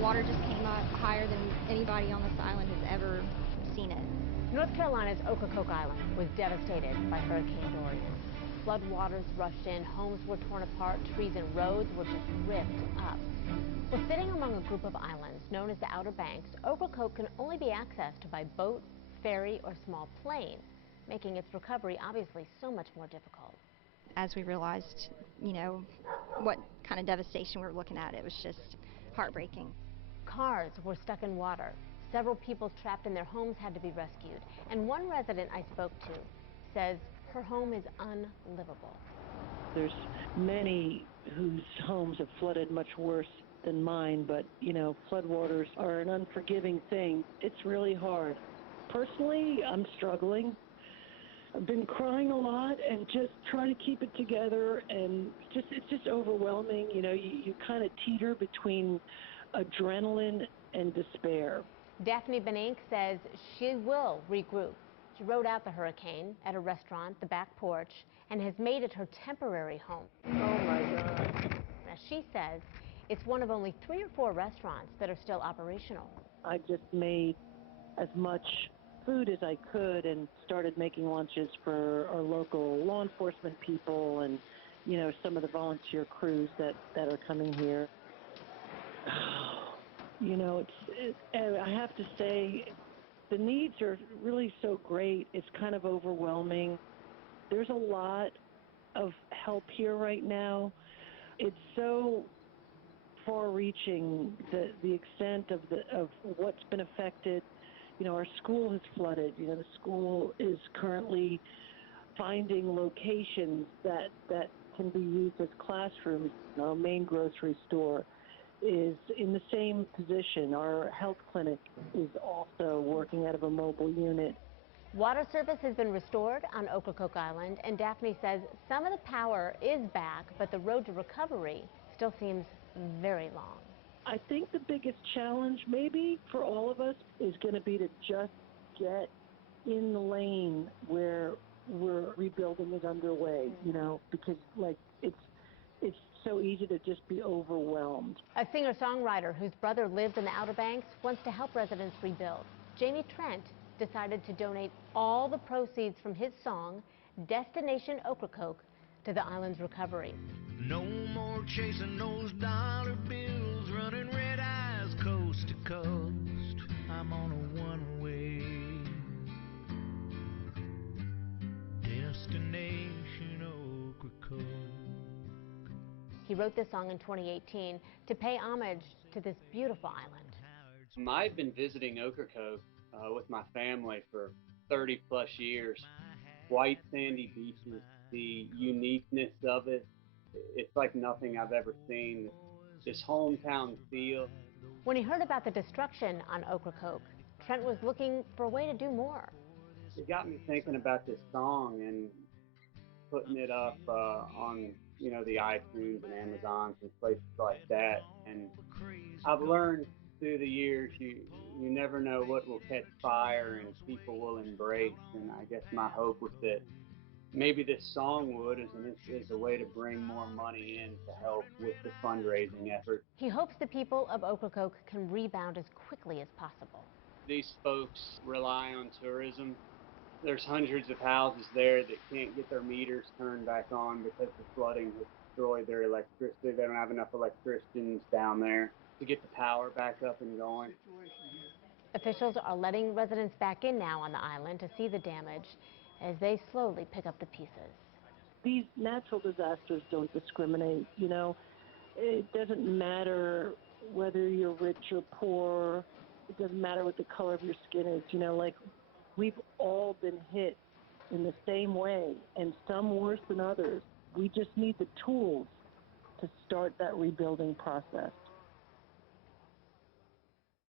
water just came up higher than anybody on this island has ever seen it. North Carolina's Ocracoke Island was devastated by Hurricane Dorian. Floodwaters rushed in, homes were torn apart, trees and roads were just ripped up. Well, sitting among a group of islands known as the Outer Banks, Ocracoke can only be accessed by boat, ferry, or small plane, making its recovery obviously so much more difficult. As we realized, what kind of devastation we were looking at, it was just heartbreaking. Cars were stuck in water. Several people trapped in their homes had to be rescued. And one resident I spoke to says her home is unlivable. There's many whose homes have flooded much worse than mine, but, floodwaters are an unforgiving thing. It's really hard. Personally, I'm struggling. I've been crying a lot and just trying to keep it together, and it's just overwhelming. You kind of teeter between adrenaline and despair. Daphne Benink says she will regroup. She rode out the hurricane at a restaurant, the back porch, and has made it her temporary home. Oh my God. Now, she says it's one of only 3 or 4 restaurants that are still operational. I just made as much food as I could and started making lunches for our local law enforcement people and, some of the volunteer crews that are coming here. I have to say, the needs are really so great. It's kind of overwhelming. There's a lot of help here right now. It's so far-reaching, the extent of what's been affected. Our school has flooded. The school is currently finding locations that can be used as classrooms. Our main grocery store is in the same position. Our health clinic is also working out of a mobile unit. Water service has been restored on Ocracoke Island, and Daphne says some of the power is back, but the road to recovery still seems very long. I think the biggest challenge maybe for all of us is going to be to just get in the lane where rebuilding is underway, because it's so easy to just be overwhelmed. A singer-songwriter whose brother lives in the Outer Banks wants to help residents rebuild. Trent decided to donate all the proceeds from his song, Destination Ocracoke, to the island's recovery. No more chasing those dollar bills, running red eyes coast to coast. I'm on a one-way destination Ocracoke. He wrote this song in 2018 to pay homage to this beautiful island. I've been visiting Ocracoke with my family for 30 plus years. White sandy beaches, the uniqueness of it, it's like nothing I've ever seen. This hometown feel. When he heard about the destruction on Ocracoke, Trent was looking for a way to do more. It got me thinking about this song and putting it up on the iTunes and Amazons and places like that. And I've learned through the years, you never know what will catch fire and people will embrace. And I guess my hope was that maybe this song would as a way to bring more money in to help with the fundraising effort. He hopes the people of Ocracoke can rebound as quickly as possible. These folks rely on tourism. There's hundreds of houses there that can't get their meters turned back on because the flooding has destroyed their electricity. They don't have enough electricians down there to get the power back up and going. Officials are letting residents back in now on the island to see the damage as they slowly pick up the pieces. These natural disasters don't discriminate, It doesn't matter whether you're rich or poor. It doesn't matter what the color of your skin is, we've all been hit in the same way, and some worse than others. We just need the tools to start that rebuilding process.